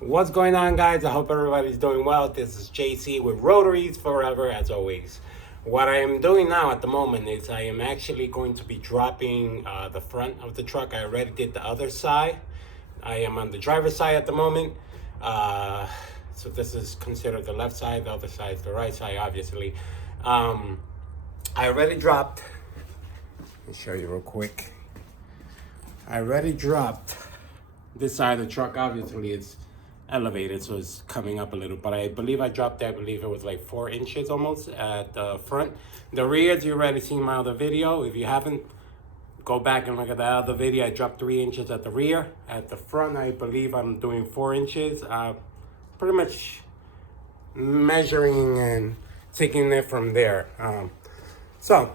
What's going on, guys? I hope everybody's doing well. This is JC with Rotaries Forever, as always. What I am doing now at the moment is I am actually going to be dropping the front of the truck. I already did the other side. I am on the driver's side at the moment. So this is considered the left side. The other side is the right side, obviously. I already dropped. Let me show you real quick. I already dropped this side of the truck. Obviously, it's elevated, so it's coming up a little, but I believe I dropped that. I believe it was like 4 inches almost at the front. The rear, you already seen my other video. If you haven't, go back and look at the other video. I dropped 3 inches at the rear. At the front, I believe I'm doing 4 inches. Pretty much measuring and taking it from there. So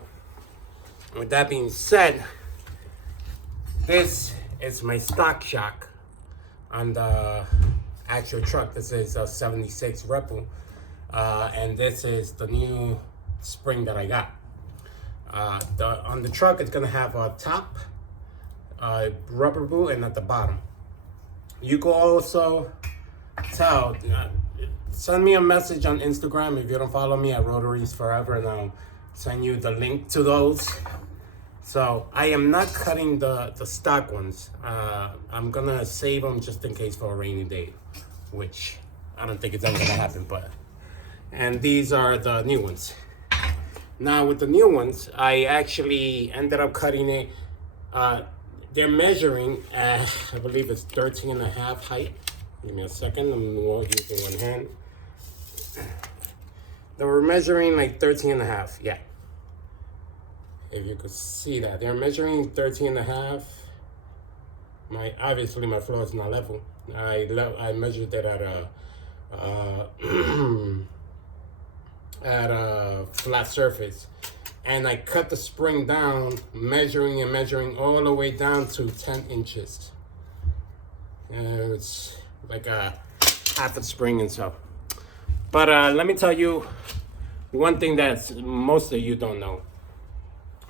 with that being said, this is my stock shock on the actual truck. This is a 76 Repu, and this is the new spring that I got. On the truck, it's gonna have a top rubber boot, and at the bottom, you can also tell. Send me a message on Instagram if you don't follow me at Rotaries Forever, and I'll send you the link to those. So I am not cutting the stock ones. I'm gonna save them just in case for a rainy day, which I don't think it's ever gonna happen, but. And these are the new ones. Now with the new ones, I actually ended up cutting it. They're measuring at, I believe it's 13.5 height. Give me a second, I'm using one hand. They were measuring like 13.5, yeah. If you could see that, they're measuring 13.5. Obviously my floor is not level. I measured it at a flat surface, and I cut the spring down, measuring and measuring all the way down to 10 inches. And it's like a half a spring and so. But let me tell you one thing that most of you don't know.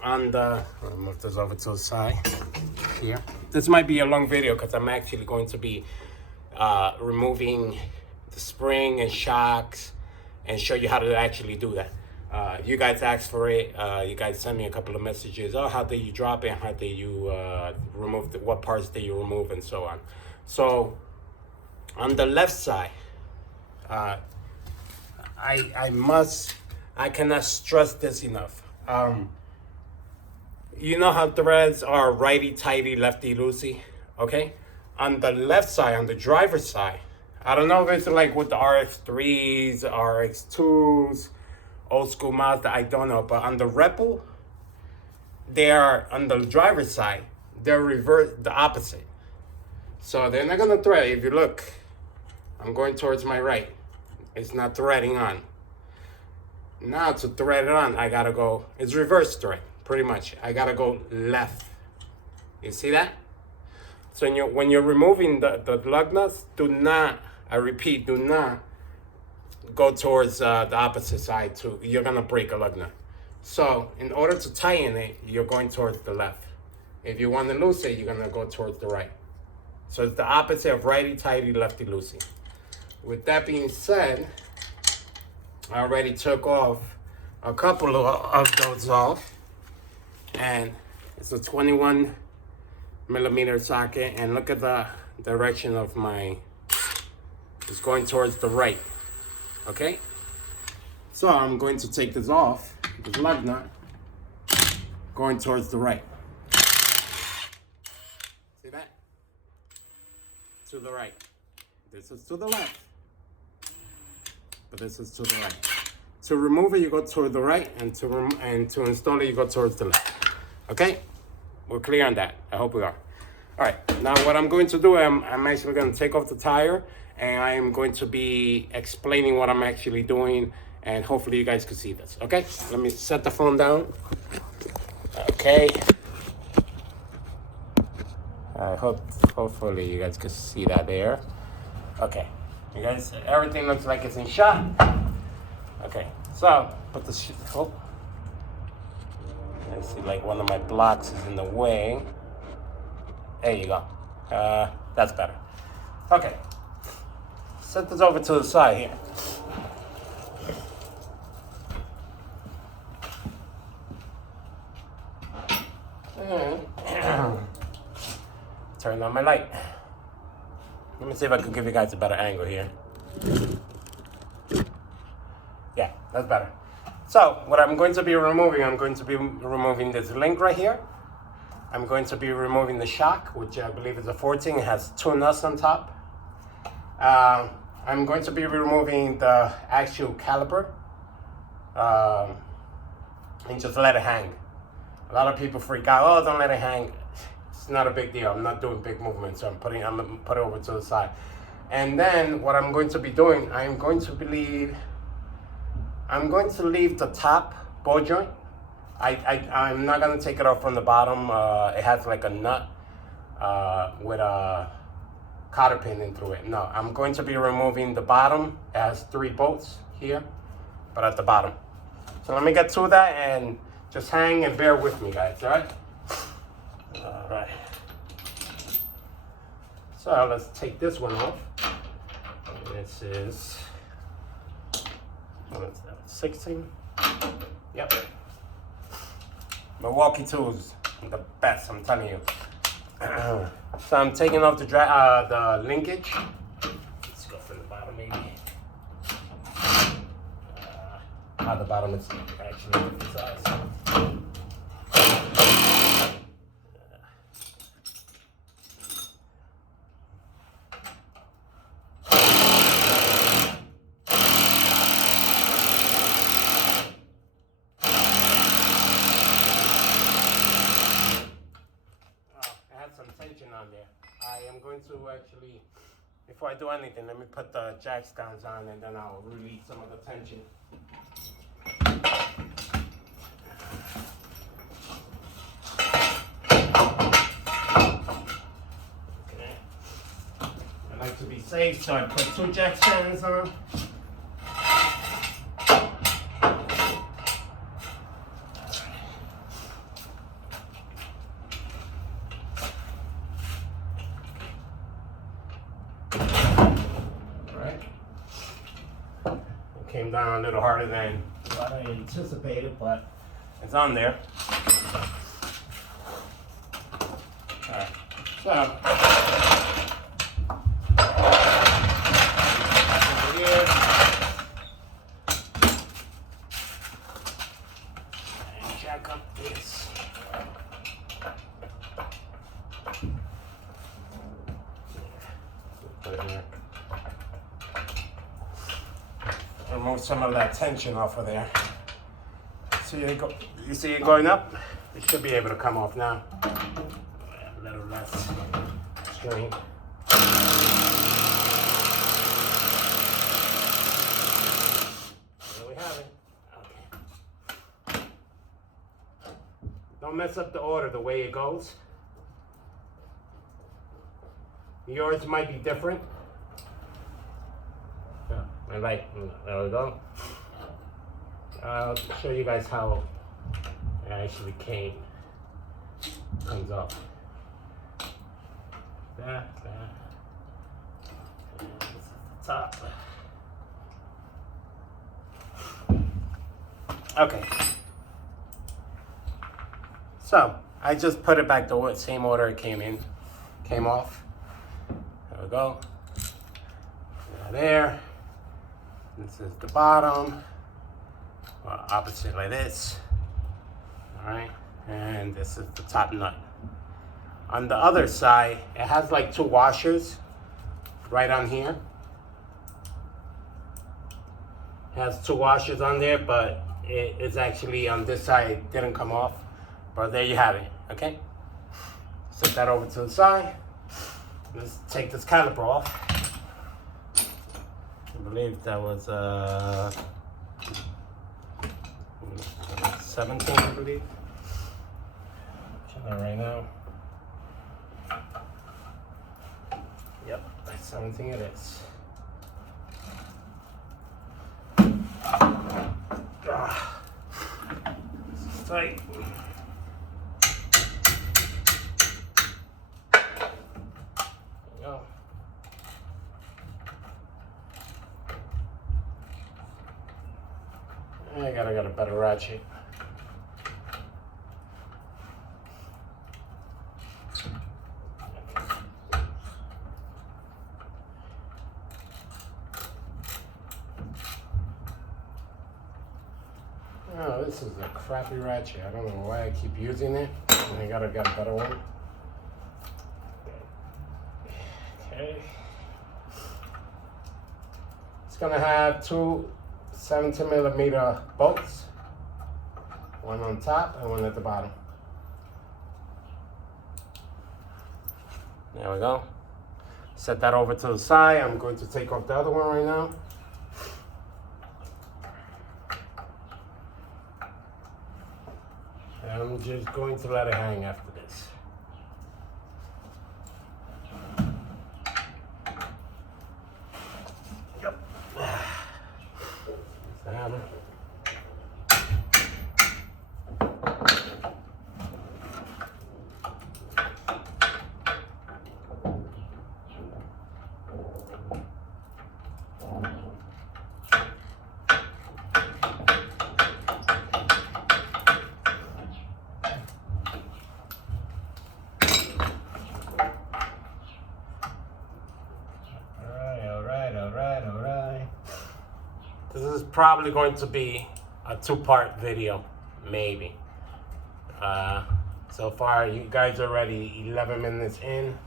I'll move this over to the side here. This might be a long video because I'm actually going to be removing the spring and shocks and show you how to actually do that. You guys asked for it. You guys sent me a couple of messages. Oh, how did you drop it? How did you remove what parts did you remove, and so on. So on the left side, I cannot stress this enough. You know how threads are righty-tighty, lefty-loosey, okay? On the left side, on the driver's side, I don't know if it's like with the RX-3s, RX-2s, old school Mazda, I don't know. But on the Repu, they are, on the driver's side, they're reversed, the opposite. So they're not gonna thread. If you look, I'm going towards my right. It's not threading on. Now to thread it on, I gotta go, it's reverse thread. Pretty much, I gotta go left. You see that? So when you're removing the lug nuts, do not, I repeat, do not go towards the opposite side too. You're gonna break a lug nut. So in order to tighten it, you're going towards the left. If you want to loose it, you're gonna go towards the right. So it's the opposite of righty-tighty, lefty-loosey. With that being said, I already took off a couple of those off. And it's a 21 millimeter socket, and look at the direction of it's going towards the right, okay? So I'm going to take this off, the lug nut, going towards the right. See that? To the right. This is to the left, but this is to the right. To remove it, you go toward the right, and to install it, you go towards the left. Okay, we're clear on that. I hope we are. All right, now what I'm going to do, I'm actually going to take off the tire, and I am going to be explaining what I'm actually doing, and hopefully you guys can see this. Okay, let me set the phone down. Okay. Hopefully you guys can see that there. Okay, you guys, everything looks like it's in shot. Okay, so put the I see like one of my blocks is in the way. There you go. That's better. Okay. set this over to the side here. And turn on my light. Let me see if I can give you guys a better angle here. Yeah, that's better. So what I'm going to be removing this link right here. I'm going to be removing the shock, which I believe is a 14. It has 2 nuts on top. I'm going to be removing the actual caliper and just let it hang. A lot of people freak out. Oh, don't let it hang. It's not a big deal. I'm not doing big movements, so I'm gonna put it over to the side. And then what I'm going to be doing, I'm going to leave the top ball joint. I'm not gonna take it off from the bottom. It has like a nut with a cotter pin in through it. No, I'm going to be removing the bottom. It has 3 bolts here, but at the bottom. So let me get to that and just hang and bear with me, guys, all right? All right. So let's take this one off. This is 16. Yep. Milwaukee tools, the best, I'm telling you. So I'm taking off the linkage. Let's go from the bottom, maybe. The bottom is actually a different size. Some tension on there. I am going to actually, before I do anything, let me put the jack stands on and then I'll release some of the tension. Okay. I like to be safe, so I put 2 jack stands on. Came down a little harder than what I anticipated, but it's on there. Alright, so over here. And jack up this. Put it in there. Remove some of that tension off of there. You see it going up? It should be able to come off now. A little less strain. There we have it. Okay. Don't mess up the order the way it goes. Yours might be different. My light, there we go. I'll show you guys how it actually comes off. That, and this is the top. Okay. So I just put it back the same order it came off. There we go. There. This is the bottom, opposite like this, all right? And this is the top nut. On the other side, it has like 2 washers right on here. It has 2 washers on there, but it's actually on this side, it didn't come off. But there you have it, okay? Set that over to the side. Let's take this caliper off. I believe that was 17, I believe. Check that right now. Yep, 17 it is. This is tight. There we go. I gotta get a better ratchet. Oh, this is a crappy ratchet. I don't know why I keep using it. I gotta get a better one. Okay. It's gonna have two 70mm bolts. One on top and one at the bottom. There we go. Set that over to the side. I'm going to take off the other one right now. And I'm just going to let it hang after this. Yep. There's the hammer. Alright. This is probably going to be a two-part video, maybe. So far, you guys are already 11 minutes in.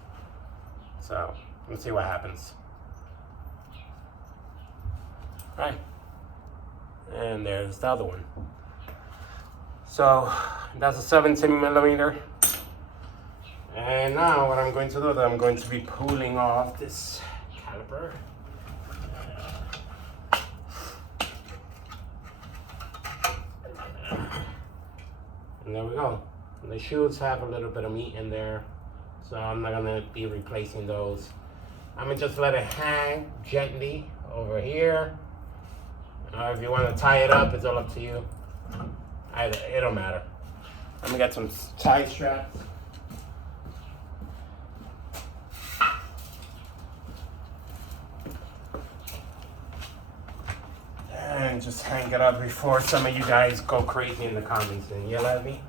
So, let's see what happens. Right. And there's the other one. So, that's a 17mm. And now what I'm going to do is I'm going to be pulling off this caliper. And there we go. And the shoes have a little bit of meat in there, so I'm not gonna be replacing those. I'm gonna just let it hang gently over here. If you want to tie it up, it's all up to you. It don't matter. Let me get some tie straps. And just hang it up before some of you guys go crazy in the comments and yell at me.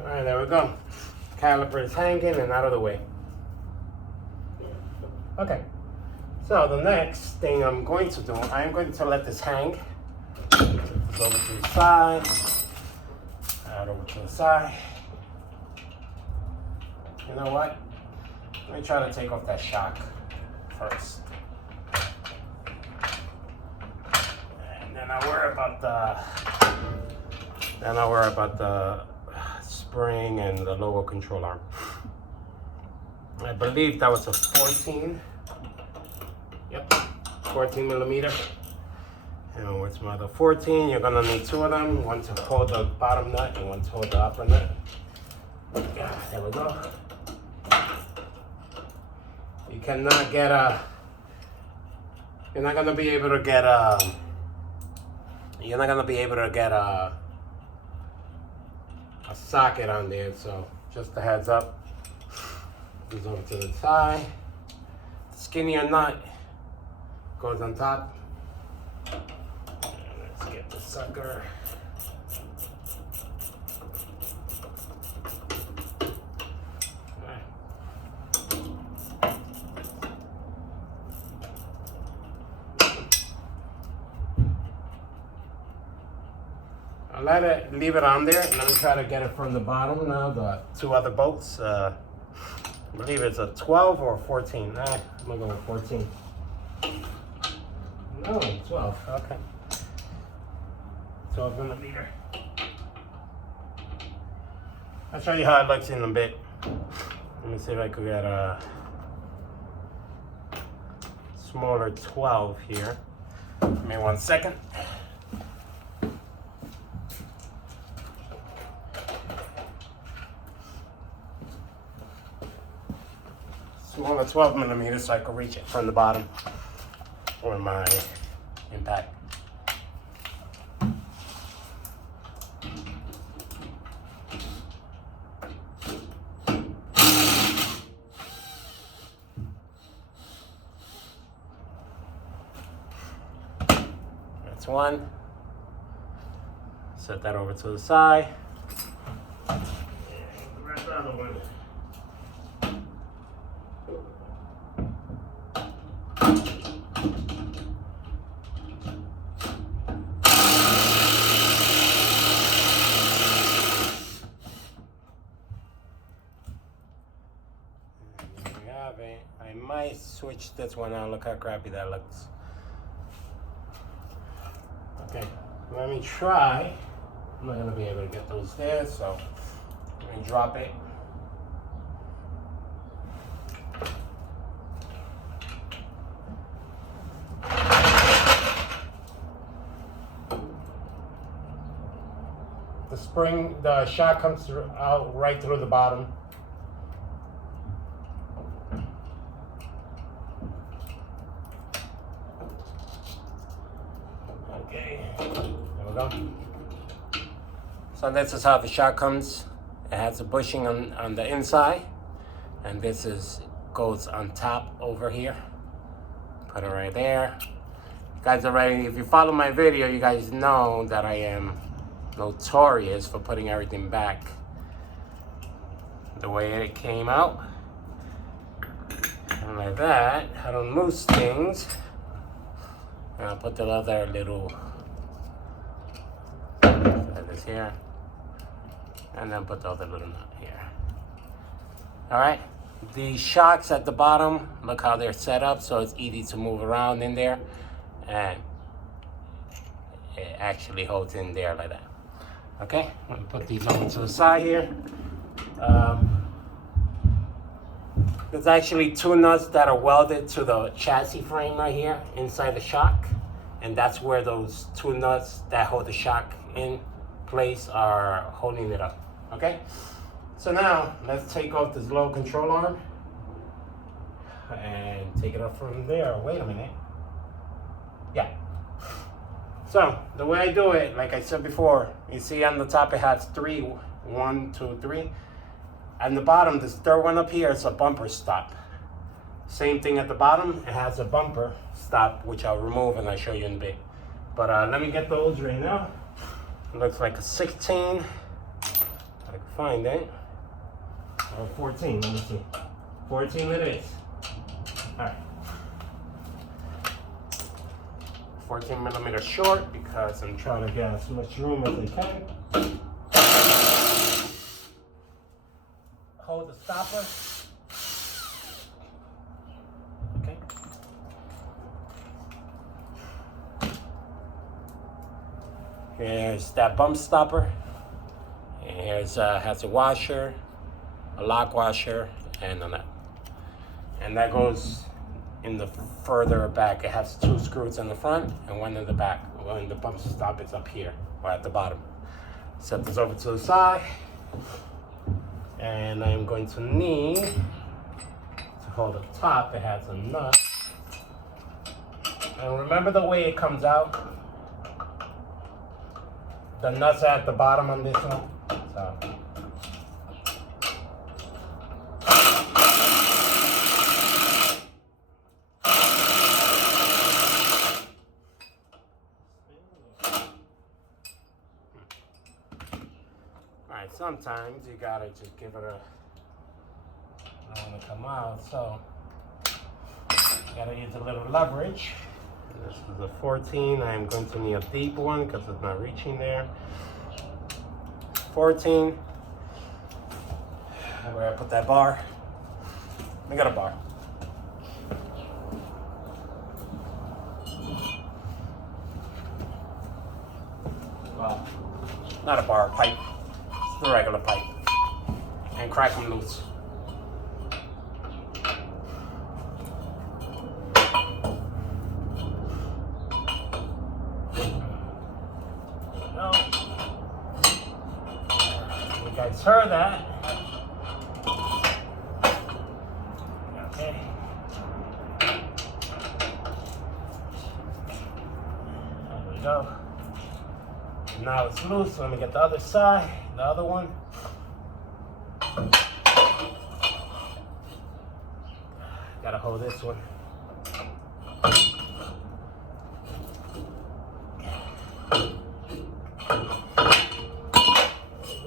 Alright, there we go. Caliper is hanging and out of the way. Okay, so the next thing I'm going to do, I'm going to let this hang. It's over to the side, out over to the side. You know what? Let me try to take off that shock first. And then I'll worry about the spring and the lower control arm. I believe that was a 14. Yep, 14mm. And with my other 14, you're gonna need two of them. One to hold the bottom nut and one to hold the upper nut. Yeah, there we go. You cannot get you're not gonna be able to get a socket on there, so just a heads up. Goes over to the side. The skinnier nut goes on top. And let's get the sucker. I'll leave it on there, and I'm try to get it from the bottom now. The two other bolts. I believe it's a 12 or a 14. Nah, I'm gonna go with 14. No, 12. Okay. 12mm. I'll show you how it looks in a bit. Let me see if I could get a smaller 12 here. Give me 1 second. smaller 12 millimeters so I can reach it from the bottom for my impact. That's one. Set that over to the side. And the rest of the one. I might switch this one out. Look how crappy that looks. Okay, let me try. I'm not gonna be able to get those there, so let me drop it. The spring, the shot comes out right through the bottom. Okay, there we go. So this is how the shot comes. It has a bushing on the inside, and this goes on top over here. Put it right there. You guys already, if you follow my video, you guys know that I am notorious for putting everything back the way it came out. And like that, I don't lose things. And I'll put the other little this here, and then put the other little nut here. All right, the shocks at the bottom, look how they're set up, so it's easy to move around in there, and it actually holds in there like that. Okay, I'm gonna put these over to the side here. There's actually two nuts that are welded to the chassis frame right here inside the shock, and that's where those two nuts that hold the shock in place are holding it up. Okay, so now let's take off this low control arm and take it up from there. Wait a minute. Yeah. So the way I do it, like I said before, you see on the top it has three, 1, 2, 3. On the bottom, this third one up here is a bumper stop. Same thing at the bottom, it has a bumper stop, which I'll remove and I'll show you in a bit. But let me get those right now. It looks like a 16. If I can find it. Or 14, let me see. 14 it is. All right. 14 millimeter short because I'm trying to get as much room as I can. Hold the stopper. Okay. Here's that bump stopper. And here's has a washer, a lock washer, and a nut. And that goes in the further back. It has 2 screws in the front and 1 in the back. When the bump stop is up here or at the bottom. Set this over to the side. And I'm going to need to hold the top. It has a nut. And remember the way it comes out? The nuts are at the bottom on this one. So. Alright, sometimes you gotta just give it a, I don't want to come out, so you gotta use a little leverage. This is a 14. I'm going to need a deep one because it's not reaching there. 14. Where I put that bar. I got a bar. Well, not a bar, a pipe. It's the regular pipe. And crack them loose. You guys heard that. Okay. go. Now it's loose. Let me get the other side, the other one. Gotta hold this one.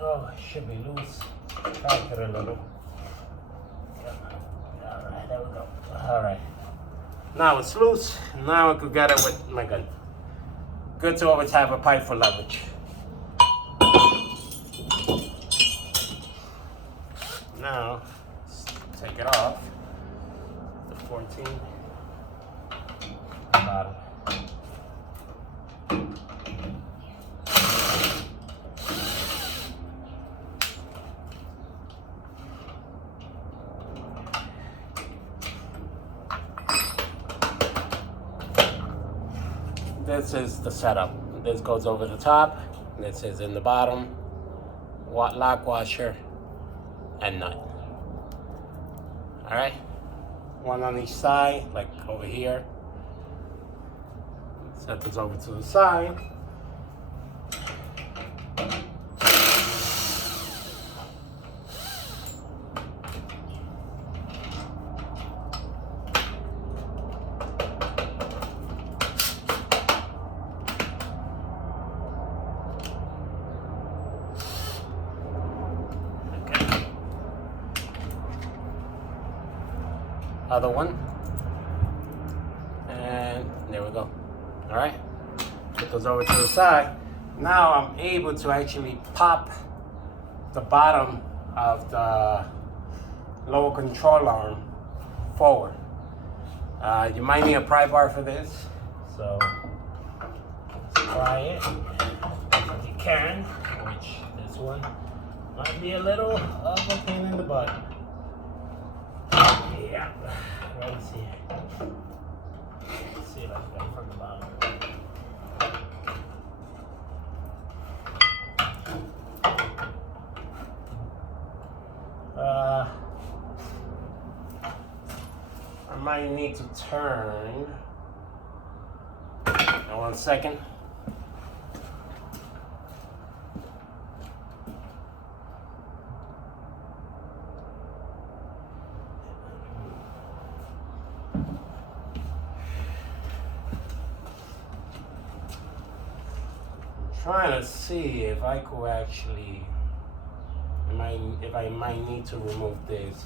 Oh, it should be loose. Tighten it a little. Alright, there we go. Alright. Now it's loose. Now I could get it with my gun. Good to always have a pipe for leverage. Now, let's take it off. The 14. Bottom. This is the setup. This goes over the top. This is in the bottom. Lock washer and nut. All right. One on each side, like over here. Set this over to the side. Other one, and there we go. All right, put those over to the side. Now I'm able to actually pop the bottom of the lower control arm forward. You might need a pry bar for this, so let's try it if you can, which this one might be a little of a pain in the butt. Yeah, let's see. Let's see if I can get it from the bottom. I might need to turn. Now, 1 second. Trying to see if I could actually, if I might need to remove this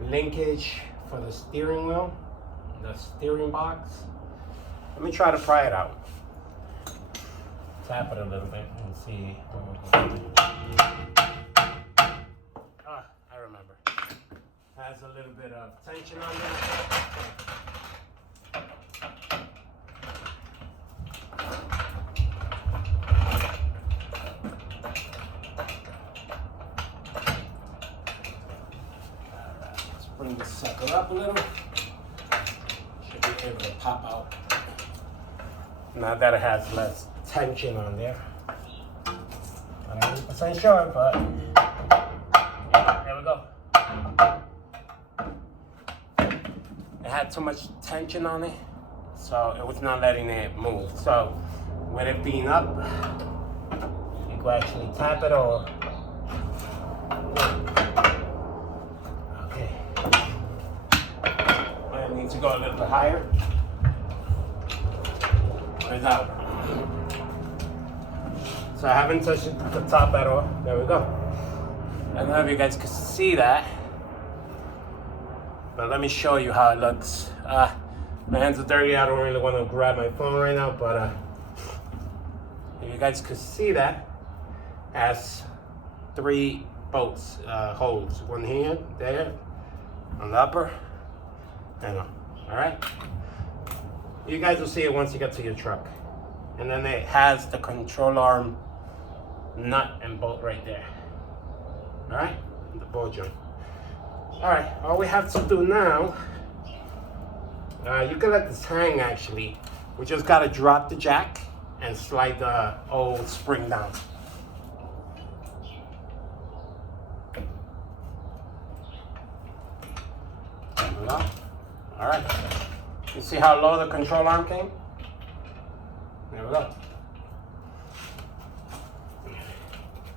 linkage for the steering wheel, the steering box. Let me try to pry it out. Tap it a little bit and see what we can do. Ah, I remember. Has a little bit of tension on there. Bring the sucker up a little. Should be able to pop out. Now that it has less tension on there. I'm not 100% sure, but yeah, there we go. It had too much tension on it, so it was not letting it move. So with it being up, you can actually tap it or to go a little bit higher. It's out. So I haven't touched the top at all. There we go. I don't know if you guys can see that, but let me show you how it looks. My hands are dirty. I don't really want to grab my phone right now, but if you guys could see that, it has 3 bolts, holes. One here, there, on the upper. All right, you guys will see it once you get to your truck. And then it has the control arm nut and bolt right there. All right, the ball joint. All right, all we have to do now, you can let this hang actually. We just gotta drop the jack and slide the old spring down. All right. You see how low the control arm came? There we go.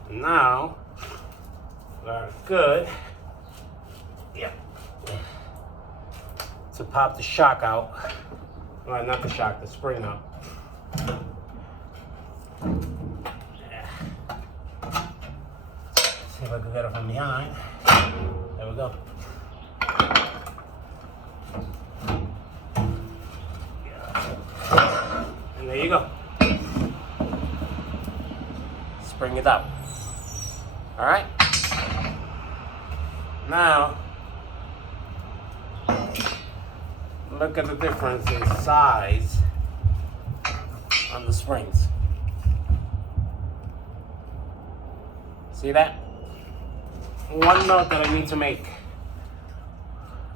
Now, we're good. Yeah. To pop the shock out. Well, not the shock, the spring out. Yeah. See if I can get it from behind. There we go. And there you go. Spring it up. All right. Now, look at the difference in size on the springs. See that? One note that I need to make.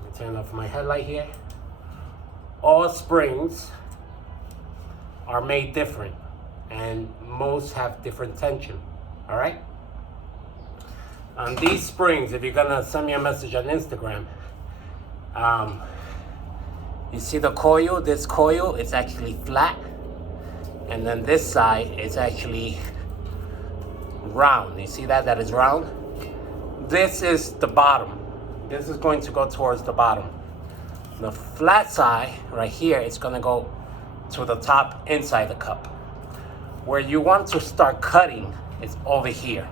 Let me turn off my headlight here. All springs are made different, and most have different tension. All right? On these springs, if you're gonna send me a message on Instagram, you see the coil, this coil is actually flat, and then this side is actually round. You see that is round? This is the bottom. This is going to go towards the bottom. The flat side right here is gonna go to the top inside the cup. Where you want to start cutting is over here.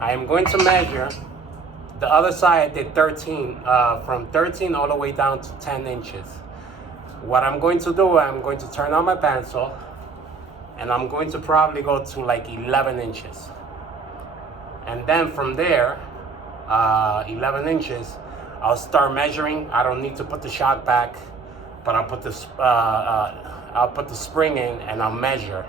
I am going to measure the other side. I did 13, from 13 all the way down to 10 inches. What I'm going to do, I'm going to turn on my pencil, and I'm going to probably go to like 11 inches. And then from there, 11 inches, I'll start measuring. I don't need to put the shock back, but I'll put the spring in and I'll measure.